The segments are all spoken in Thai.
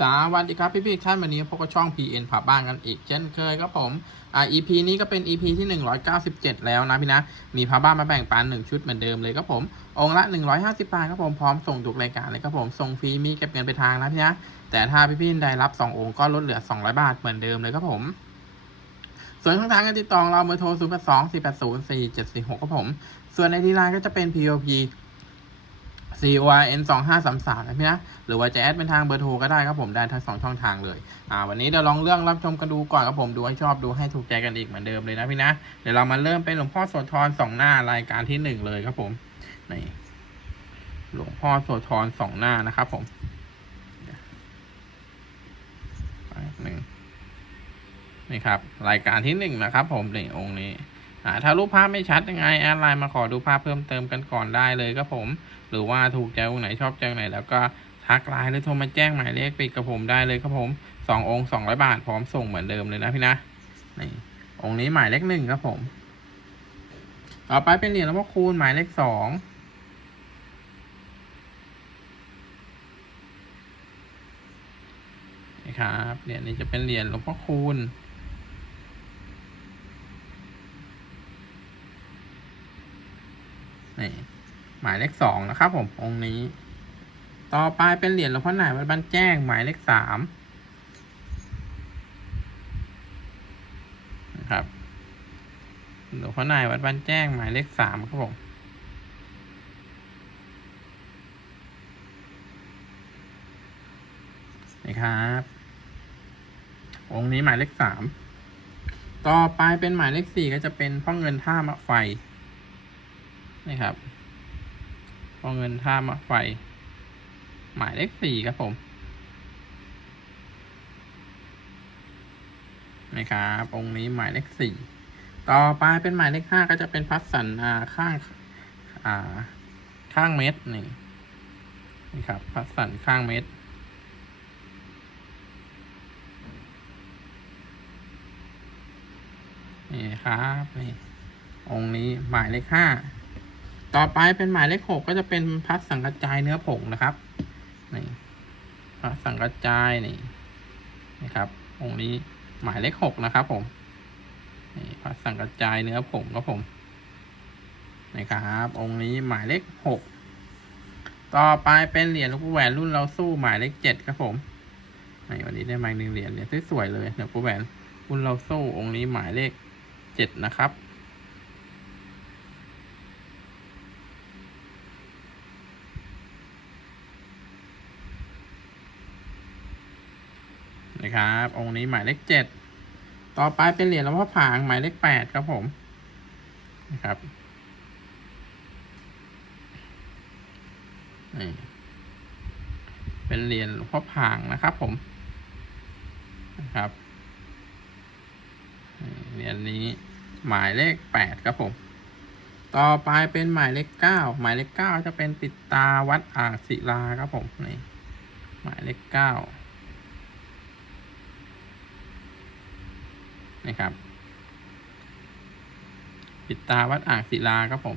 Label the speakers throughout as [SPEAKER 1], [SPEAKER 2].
[SPEAKER 1] สวัสดีครับพี่พี่ๆท่านวันนี้พบกับช่อง PN ผ่าบ้านกันอีกเช่นเคยครับผมอ่า EP นี้ก็เป็น EP ที่ 197 แล้วนะพี่นะ มีผ่าบ้านมาแบ่งปัน 1 ชุดเหมือนเดิมเลยครับผม องค์ละ 150บาทครับผมพร้อมส่งถูกรายการเลยครับผมส่งฟรีมีเก็บเงินไปทางนะพี่นะแต่ถ้าพี่พี่ๆได้รับ 2 องค์ก็ลดเหลือ 200 บาทเหมือนเดิมเลยครับผมส่วนช่องทางการติดต่อเราเบอร์โทร 0 8 2 4 8 0 4 7 4 6ครับผม ส่วนในที่ไลน์ก็จะเป็น POP C O R N 2 5 3 3นะพี่นะ หรือว่าจะแอดเป็นทางเบอร์โทรก็ได้ครับผมได้ทั้งสองช่องทางเลย อ่า วันนี้เดี๋ยวลองเรื่องรับชมกันดูก่อนครับผม ดูให้ชอบดูให้ถูกใจกันอีกเหมือนเดิมเลยนะพี่นะ เดี๋ยวเรามาเริ่มเป็นหลวงพ่อโสธรสองหน้ารายการที่หนึ่งเลยครับผม นี่หลวงพ่อโสธรสองหน้านะครับผมหนึ่งนี่ครับ รายการที่หนึ่งนะครับผมนี่องค์นี้ ถ้ารูปภาพไม่ชัดยังไงแอดไลน์มาขอดูภาพเพิ่มเติมกันก่อนได้เลยครับผม หรือว่าถูกใจองค์ไหนชอบใจองไหน แล้วก็ทักไลน์หรือโทรมาแจ้งหมายเลขปิดกับผมได้เลยครับผมสององค์สองร้อยบาทพร้อมส่งเหมือนเดิมเลยนะพี่นะนี่องค์นี้หมายเลขหนึ่งครับผม ต่อไปเป็นเหรียญหลวงพ่อคูณหมายเลขสองนี่ครับเหรียญนี้จะเป็นเหรียญหลวงพ่อคูณ นี่หมายเลขสองนะครับ ผมองค์นี้ ต่อไปเป็นเหรียญหลวงพ่อหน่ายวัดบ้านแจ้งหมายเลขสามนะครับหลวงพ่อหน่ายวัดบ้านแจ้งหมายเลขสามครับผมนี่ครับ องค์นี้หมายเลขสามต่อไปเป็นหมายเลขสี่ก็จะเป็นพ่อเงินท่ามะไฟ นี่ครับพอเงินท่ามะไฟ หมายเลขสี่ครับผมนะครับองค์นี้หมายเลขสี่ต่อไปเป็นหมายเลขห้าก็จะเป็นพัสสันอ่าข้างอ่าข้างเม็ดนี่นี่ครับพัสสันข้างเม็ดนี่ครับนี่องค์นี้หมายเลขห้า ต่อไปเป็นหมายเลขหกก็จะเป็นพัดสังกระจายเนื้อผงนะครับนี่พัดสังกระจายนี่นะครับองค์นี้หมายเลขหกนะครับ ผมนี่พัดสังกระจายเนื้อผงครับผมนี่ครับองค์นี้หมายเลขหกต่อไปเป็นเหรียญลูกปู่แหวนรุ่นเราสู้หมายเลขเจ็ดครับผมนี่วันนี้ได้มาหนึ่งเหรียญเหรียญสวยๆเลยเหลวงปู่แหวนรุ่นเราสู้องค์นี้หมายเลขเจ็ดนะครับ นะครับ องค์นี้หมายเลขเจ็ดต่อไปเป็นเหรียญหลวงพ่อผางหมายเลขแปดครับผมนะครับนี่เป็นเหรียญหลวงพ่อผางนะครับผมนะครับนี่เหรียญนี้หมายเลขแปดครับผม ต่อไปเป็นหมายเลขเก้าหมายเลขเก้าจะเป็นปิดตาวัดอ่างศิลาครับผมนี่หมายเลขเก้า นะครับ ปิดตาวัดอ่างศิลาครับผม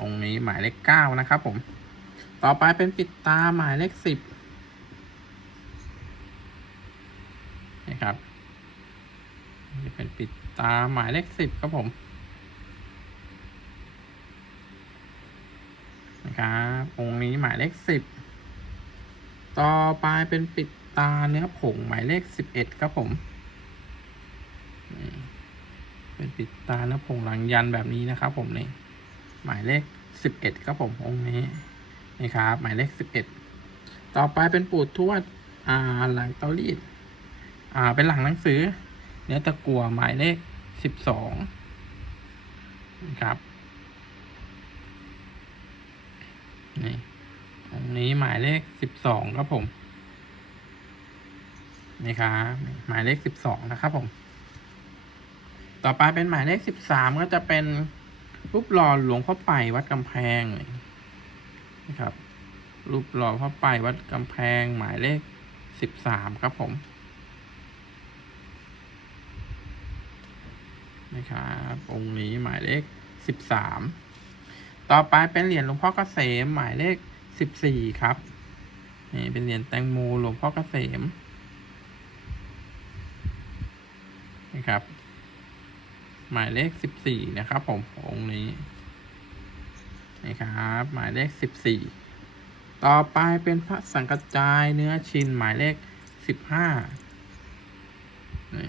[SPEAKER 1] องค์นี้หมายเลขเก้านะครับผม ต่อไปเป็นปิดตาหมายเลขสิบนะครับนี่เป็นปิดตาหมายเลขสิบครับผมนะครับองค์นี้หมายเลขสิบต่อไปเป็นปิด ตาเนื้อผงหมายเลขสิบเอ็ดครับผม เป็นปิดตาเนื้อผงหลังยันแบบนี้นะครับ ผมนี่หมายเลขสิบเอ็ดครับผมองค์นี้นี่ครับ หมายเลขสิบเอ็ดต่อไปเป็นปูดทวดอ่าหลังเตารีดอ่าเป็นหลังหนังสือ เนื้อตะกัวหมายเลขสิบสองนะครับนี่องค์นี้หมายเลขสิบสองครับผม นี่ครับหมายเลขสิบสองนะครับผม ต่อไปเป็นหมายเลขสิบสามก็จะเป็นรูปหล่อหลวงพ่อไปวัดกำแพงนะครับ รูปหล่อพ่อไปวัดกำแพง หมายเลขสิบสามครับผมนะครับองค์นี้หมายเลขสิบสามต่อไปเป็นเหรียญหลวงพ่อเกษมหมายเลขสิบสี่ครับนี่เป็นเหรียญแตงโมหลวงพ่อเกษม นะครับ หมายเลขสิบสี่นะครับ ผมองค์นี้นี่ครับ หมายเลขสิบสี่ต่อไปเป็นพระสังกัจจายเนื้อชินหมายเลขสิบห้านี่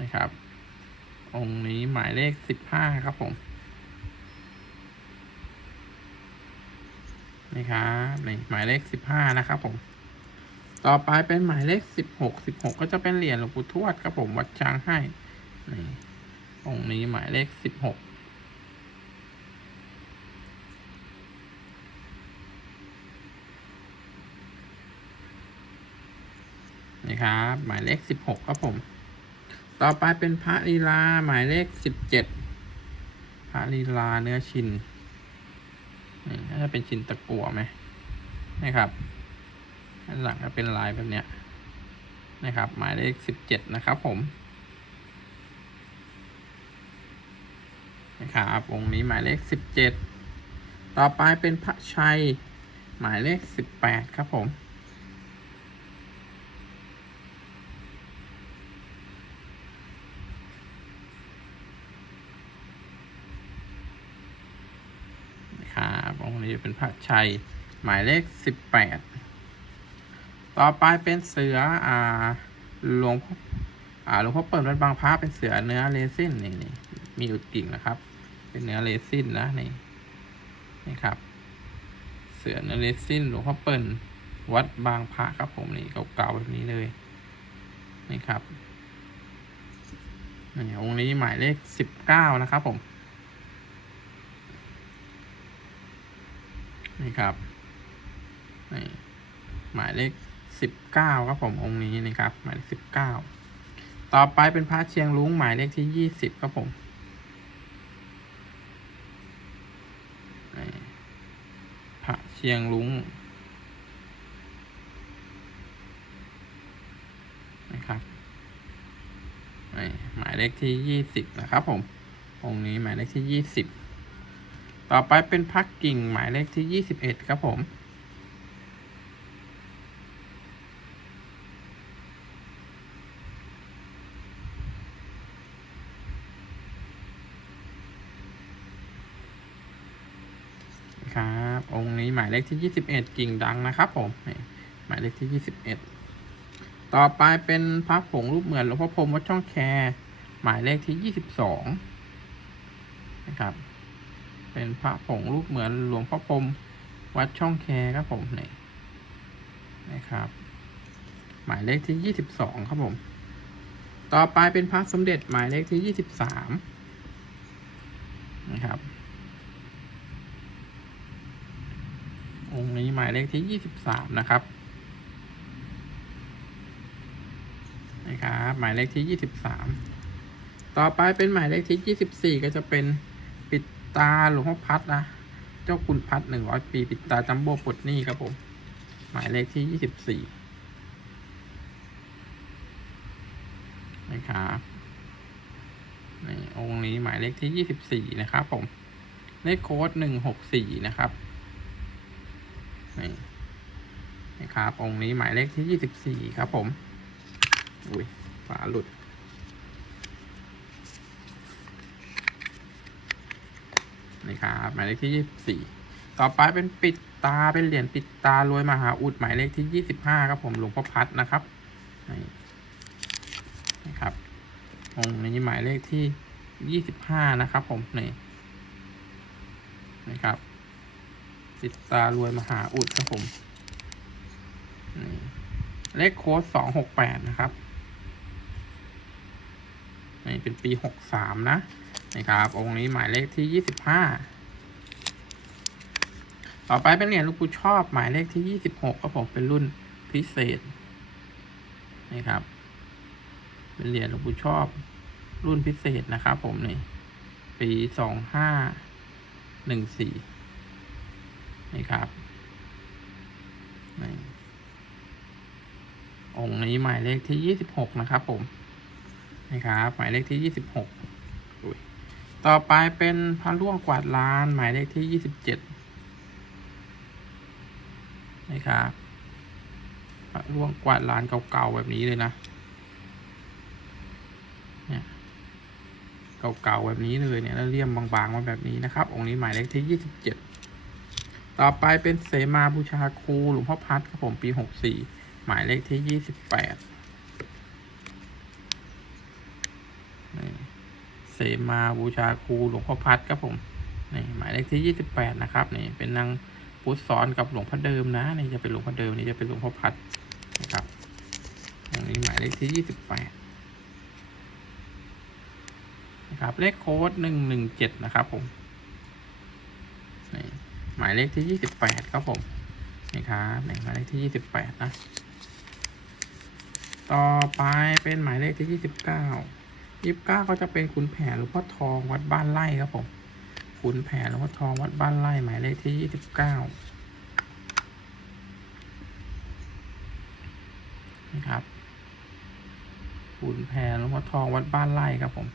[SPEAKER 1] นะครับ องค์นี้หมายเลขสิบห้าครับผมนี่ครับนี่หมายเลขสิบห้านะครับผม ต่อไปเป็นหมายเลขสิบหกสิบหกก็จะเป็นเหรียญหลวงปู่ทวดครับผมวัดช้างให้นี่องค์นี้หมายเลขสิบหกนี่ครับหมายเลขสิบหกครับผม ต่อไปเป็นพระลีลาหมายเลขสิบเจ็ดพระลีลาเนื้อชินนี่น่าจะเป็นชินตะกัวไหมนะครับ ด้านหลังก็เป็นลายแบบเนี้ยนะครับ หมายเลขสิบเจ็ดนะครับผมนะครับองค์นี้หมายเลขสิบเจ็ดต่อไปเป็นพระชัย หมายเลขสิบแปดครับผมนะครับองค์นี้เป็นพระชัย หมายเลขสิบแปด ต่อไปเป็นเสืออ่าหลวงอ่าหลวงพ่อเปิดวัดบางพระเป็นเสือเนื้อเรซินนี่นี่มีอุดกิ่งนะครับ เป็นเนื้อเรซินนะนี่นี่ครับ เสือเนื้อเรซินหลวงพ่อเปิลวัดบางพระครับผมนี่เก่าๆแบบนี้เลยนี่ครับนี่องค์นี้หมายเลขสิบเก้านะครับผม นี่ครับนี่หมายเลข สิบเก้าครับผมองค์นี้นะครับ หมายเลขสิบเก้าต่อไปเป็นพระเชียงลุงหมายเลขที่ยี่สิบครับผมพระเชียงลุงนะครับหมายเลขที่ยี่สิบนะครับผมองค์นี้หมายเลขที่ยี่สิบต่อไปเป็นพักกิ่งหมายเลขที่ยี่สิบเอ็ดครับผม ครับ องค์นี้หมาย เลขที่ยี่สิบเอ็ดกิ่งดังนะครับผมหมายเลขที่ยี่สิบเอ็ดต่อไปเป็นพระผงรูปเหมือนหลวงพ่อพรมวัดช่องแคหมายเลขที่ยี่สิบสองนะครับ เป็นพระผงรูปเหมือนหลวงพ่อพรมวัดช่องแคครับผมนี่นะครับ หมายเลขที่ยี่สิบสองครับผม ต่อไปเป็นพระสมเด็จหมายเลขที่ยี่สิบสามนะครับ องค์นี้หมายเลขที่ยี่สิบสามนะครับนะครับหมายเลขที่ยี่สิบสามต่อไปเป็นหมายเลขที่ยี่สิบสี่ก็จะเป็นปิดตาหลวงพ่อพัดนะเจ้าคุณพัดหนึ่งร้อยปี ปิดตาจัมโบ้ปลดหนี้ครับผม หมายเลขที่ยี่สิบสี่นะครับนี่องค์นี้หมายเลขที่ยี่สิบสี่นะครับผมเลขโค้ดหนึ่งหกสี่นะครับ นี่ นะครับ องค์นี้หมายเลขที่ยี่สิบสี่ครับผม อุ้ยฝาหลุด นี่ครับ หมายเลขที่ยี่สิบสี่ต่อไปเป็นปิดตาเป็นเหรียญปิดตารวยมหาอุดหมายเลขที่ยี่สิบห้าครับผมหลวงพ่อพัดนะครับนี่ครับ องค์นี้หมายเลขที่ยี่สิบห้านะครับผมนี่นะครับปิดตารวยมหาอุดครับผม เลขโค้ดสองหกแปดนะครับนี่เป็นปีหกสามนะนี่ครับ องค์นี้หมายเลขที่ยี่สิบห้าต่อไปเป็นเหรียญลูกปูชอบหมายเลขที่ยี่สิบหกครับผมเป็นรุ่นพิเศษนี่ครับ เป็นเหรียญลูกปูชอบ รุ่นพิเศษนะครับ ผมนี่ปีสองห้าหนึ่งสี่นี่ครับนี่ องค์นี้หมายเลขที่ยี่สิบหกนะครับผมนะครับหมายเลขที่ยี่สิบหกต่อไปเป็นพระร่วงกวาดลาน หมายเลขที่ยี่สิบเจ็ดนี่ครับพระร่วงกวาดลานเก่าๆแบบนี้เลยนะเนี่ยเก่าๆแบบนี้เลยเนี่ยแล้วเลี่ยมบางๆมาแบบนี้นะครับ องค์นี้หมายเลขที่ยี่สิบเจ็ดต่อไปเป็นเสมาบูชาครูหลวงพ่อพัดครับผมปีหกสี่ หมายเลขที่ยี่สิบแปดเสมาบูชาครูหลวงพ่อพัดครับผมนี่หมายเลขที่ยี่สิบแปดนะครับนี่เป็นนางพุทธซ้อนกับหลวงพ่อเดิมนะนี่จะเป็นหลวงพ่อเดิมนี่จะเป็นหลวงพ่อพัดนะครับองค์นี้หมายเลขที่ยี่สิบแปดนะครับเลขโค้ดหนึ่งหนึ่งเจ็ดนะครับผมนี่หมายเลขที่ยี่สิบแปดครับผมนี่ครับนี่หมายเลขที่ยี่สิบแปดนะ ต่อไปเป็นหมายเลขที่ยี่สิบเก้ายี่สิบเก้าก็จะเป็นขุนแผนหลวงพ่อทองวัดบ้านไร่ครับผมขุนแผนหลวงพ่อทองวัดบ้านไร่หมายเลขที่ยี่สิบเก้านะครับขุนแผนหลวงพ่อทองวัดบ้านไร่ครับผม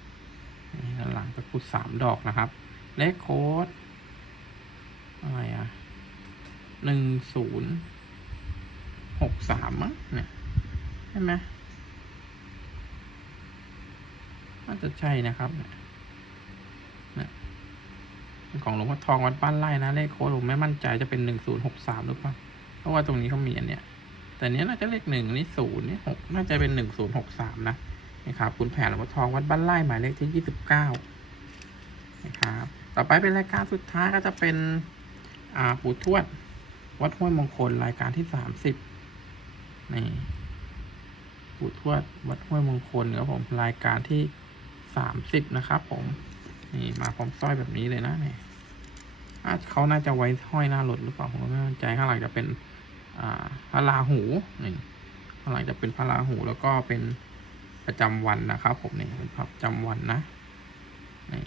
[SPEAKER 1] นี่ด้านหลังตะกุดสามดอกนะครับ เลขโค้ดอะไรอะหนึ่งศูนย์หกสามมั้งเนี่ย ใช่ไหมน่าจะใช่นะครับเนี่ยของหลวงพ่อทองวัดบ้านไร่นะเลขโค้ดผมไม่มั่นใจจะเป็นหนึ่งศูนย์หกสามหรือเปล่าเพราะว่าตรงนี้เขามีอันเนี้ยแต่เนี้ยน่าจะเลขหนึ่งนี่ศูนย์นี่หกน่าจะเป็นหนึ่งศูนย์หกสามนะนะครับคุณแผนหลวงพ่อทองวัดบ้านไร่หมายเลขที่ยี่สิบเก้านะครับต่อไปเป็นรายการสุดท้ายก็จะเป็นอ่าปู่ทวด วัดห้วยมงคลรายการที่สามสิบนี่ ปู่ทวดวัดห้วยมงคลครับผมรายการที่สามสิบนะครับผม นี่มาพร้อมสร้อยแบบนี้เลยนะเนี่ยอะเขาน่าจะไว้ห้อยหน้ารถหรือเปล่าผมก็ไม่มั่นใจข้างหลังจะเป็นอ่าพระราหูนี่ข้างหลังจะเป็นพระราหูแล้วก็เป็นประจำวันนะครับ ผมนี่เป็นประจำวันนะนี่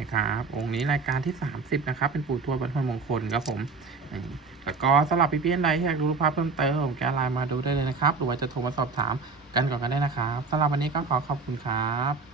[SPEAKER 1] นะครับ องค์นี้รายการที่สามสิบนะครับ เป็นปู่ทวดวัดพมงคลครับผมแล้วก็สำหรับพี่ๆใดที่อยากรู้ภาพเพิ่มเติมผมแกไลน์มาดูได้เลยนะครับ หรือว่าจะโทรมาสอบถามกันก่อนก็ได้นะครับสำหรับวันนี้ก็ขอขอบคุณครับ